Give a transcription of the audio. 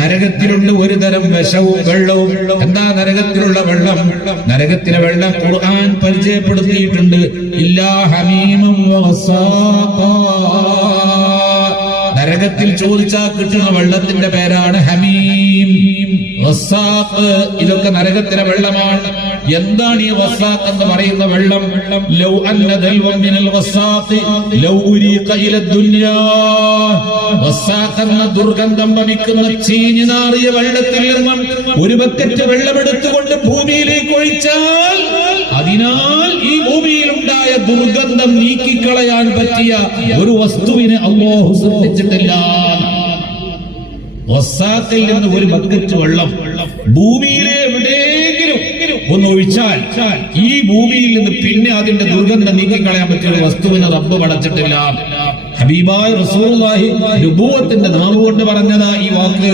നരകത്തിലുണ്ട് ഒരു തരം വിഷവും വെള്ളവും. എന്താ നരകത്തിലുള്ള വെള്ളം? നരകത്തിലെ വെള്ളം ഖുർആൻ പരിചയപ്പെടുത്തിയിട്ടുണ്ട്. ഇല്ലാ ഹമീമം വഗസ്സാഖാ. നരകത്തിൽ ചോദിച്ചാൽ കിട്ടുന്ന വെള്ളത്തിന്റെ പേരാണ് ഹമീം, വസ്സാഖ്. ഇതൊക്കെ നരകത്തിലെ വെള്ളമാണ്. എന്താണ് ഈ വസ്സാഖ് എന്ന് പറയുന്ന വെള്ളം? ലൗ അന്ന ദൽവൻ മിനൽ വസ്സാഖി ലൗ ഉരീഖ ഇല ദുനിയാ. വസ്സാഖ് എന്ന ദുർഗന്ധം വമിക്കുന്ന ചീഞ്ഞു നാറിയ വെള്ളത്തിൽ നിന്നും ഒരു ബക്കറ്റ് വെള്ളമെടുത്തുകൊണ്ട് ഭൂമിയിലേക്ക് ഒഴിച്ചാൽ അതിനാൽ ഈ ഭൂമിയിലുണ്ടായ ദുർഗന്ധം നീക്കിക്കളയാൻ പറ്റിയ ഒരു വസ്തുവിനെ അല്ലാഹു സൃഷ്ടിച്ചിട്ടില്ല. വസ്സാഖിൽ നിന്ന് ഒരു ബക്കറ്റ് വെള്ളം ഭൂമിയിലെ എവിടെയെങ്കിലും ഒന്ന് ഒഴിച്ചാൽ ഈ ഭൂമിയിൽ നിന്ന് പിന്നെ അതിന്റെ ദുർഗന്ധം നീക്കിക്കളയാൻ പറ്റിയ ഒരു വസ്തുവിനെ റബ്ബ് പടച്ചിട്ടില്ല. ഹബീബായ റസൂലുള്ളാഹി നുബുവത്തിന്റെ നാവ് കൊണ്ട് പറഞ്ഞതാ ഈ വാക്ക്.